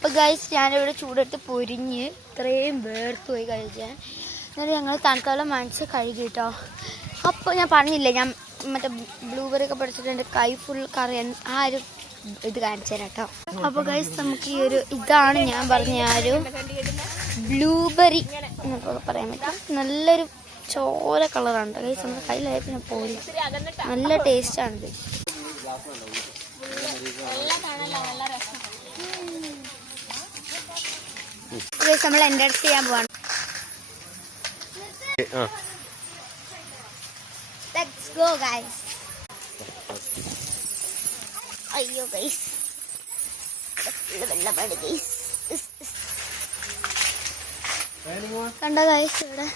അപ്പോൾ ഗൈസ് ഞാനിവിടെ ചൂടെടുത്ത് പൊരിഞ്ഞ് ഇത്രയും വേർത്ത് പോയി കഴിക്കാൻ. എന്നിട്ട് ഞങ്ങൾ തണുത്തോളം മനസ്സ് കഴുകി കേട്ടോ. അപ്പോൾ ഞാൻ പറഞ്ഞില്ലേ ഞാൻ മറ്റേ ബ്ലൂബെറി ഒക്കെ പഠിച്ചിട്ട് എൻ്റെ കൈ ഫുൾ കറി ആ ഒരു ഇത് കാണിച്ചു തരാം കേട്ടോ. അപ്പോൾ ഗൈസ് നമുക്ക് ഈ ഒരു ഇതാണ് ഞാൻ പറഞ്ഞ ആ ഒരു ബ്ലൂബെറി എന്നൊക്കെ പറയാൻ പറ്റും. നല്ലൊരു ചോര കളറാണ് ഗൈസ്. നമ്മുടെ കയ്യിലായ പിന്നെ പോയി നല്ല ടേസ്റ്റാണിത്. ഗൈസ് നമ്മൾ എൻഡർ ചെയ്യാൻ പോവാണ്. Let's go guys. അയ്യോ ഗൈസ് വെള്ളമാണ് ഗൈസ്. കണ്ടോ ഗൈസ് ഇവിടെ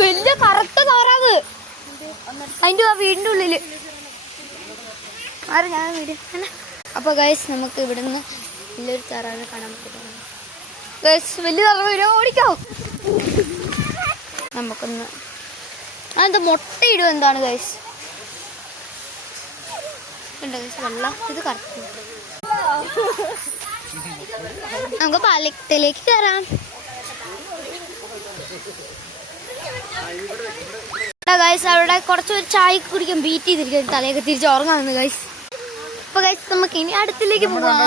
വലിയ കറുത്ത താറാവ് അതിന്റെ ആ വീടിന്റെ ഉള്ളില് ആരും ഞാൻ വീട്. അപ്പൊ ഗൈസ് നമുക്ക് ഇവിടുന്ന് വലിയൊരു താറാവിനെ കാണാൻ പറ്റും. ഗൈസ് വലിയ താറാവ് വരും, ഓടിക്കോ. നമുക്കൊന്ന് അതെന്താ മുട്ടയിടും എന്താണ് ഗൈസ്? ഉണ്ട് ഗൈസ് വെള്ളം ഇത് കറക്റ്റ്. നമുക്ക് പാലത്തിലേക്ക് കയറാം. ഗൈസ് അവിടെ കുറച്ച് ചായ കുടിക്കാൻ ബീറ്റ് ചെയ്തിരിക്കും, തലയൊക്കെ തിരിച്ച് ഉറങ്ങാമെന്ന് ഗൈസ്. അപ്പൊ ഗൈസ് നമുക്ക് ഇനി അടുത്തിലേക്ക് പോവാം.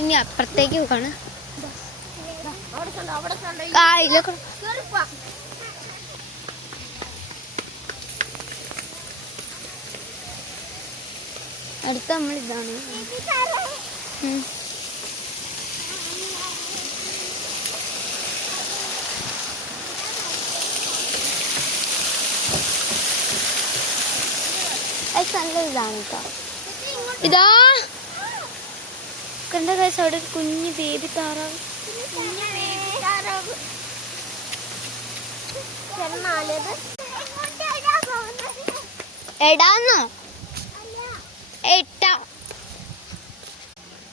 ഇനി അപ്പുറത്തേക്ക് പോവാണ്. അടുത്ത നമ്മൾ ഇതാണ്. നല്ല ഇതാണ് കേട്ടോ. ഇതാ കണ്ട ഗൈസ് അവിടെ ഒരു കുഞ്ഞു ബേബി താറാവ്. എടാന്നോ എട്ടാ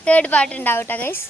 തേർഡ് പാർട്ട് ഉണ്ടാവും കേട്ടോ ഗൈസ്.